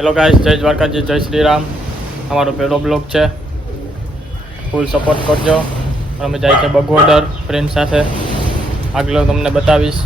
Hello guys, જય દ્વારકાજી, જય શ્રી રામ. અમારો પહેલો બ્લોગ છે, ફૂલ સપોર્ટ કરજો. અમે જાય છે બગવદર ફ્રેન્ડ સાથે, આગળ તમને બતાવીશ.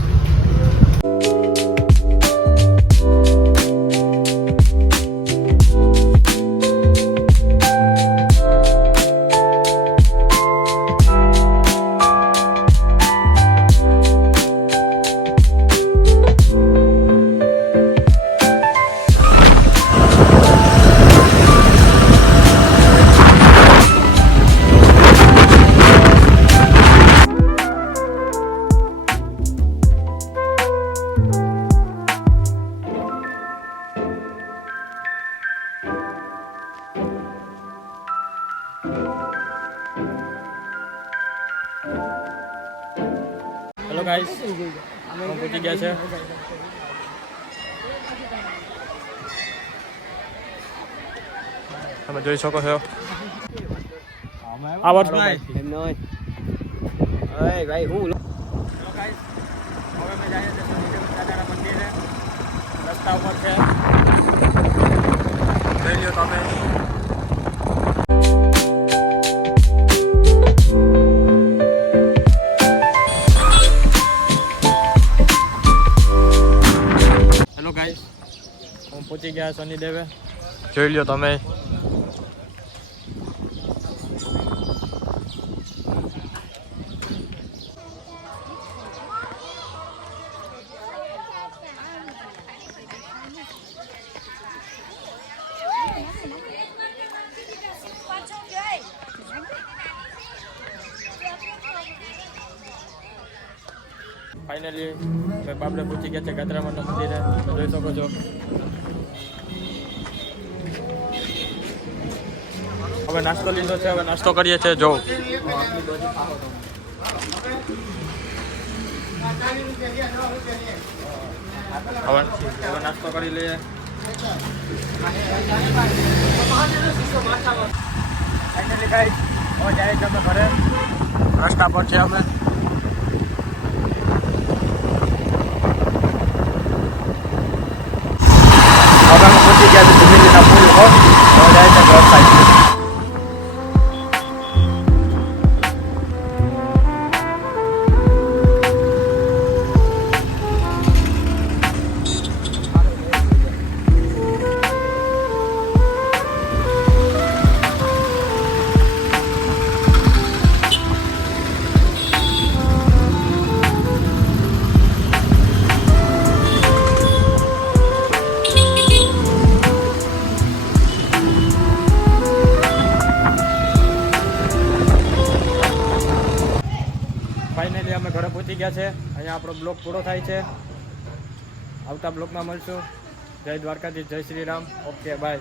હેલો ગાઈસ, અમે પહોંચી ગયા છે. તમે જોઈ શકો છો આ વર્ષભાઈ. ભાઈ હું હેલો ગાઈસ, હવે અમે જઈએ છીએ દાદાના મંદિરે. રસ્તા ઉપર છે, જોઈ લ્યો તમે. હેલો ગાઈસ, હું પહોંચી ગયા શનિદેવે, જોઈ લ્યો તમે. ફાઇનલી અમે બાબરે પહોંચી ગયા છે ગાત્રામાના મંદિરે, જોઈ શકો છો. હવે નાસ્તો લીધો છે, હવે નાસ્તો કરીએ છીએ. જો હવે નાસ્તો કરી લઈએ. ફાઇનલી ગાઈસ, હવે જાય છે અમે ઘરે. રસ્તા પર છે અમે. પહોંચી ગયા છે ધુમેલીના પુલ પર. હવે જાય છે ઘર સાઈડ. ફાઇનલી અમે ઘરે પહોંચી ગયા છે. અહીંયા આપણો બ્લોગ પૂરો થાય છે. આવતા બ્લોગમાં મળશું. જય દ્વારકાધીશ, જય શ્રી રામ. Okay, by.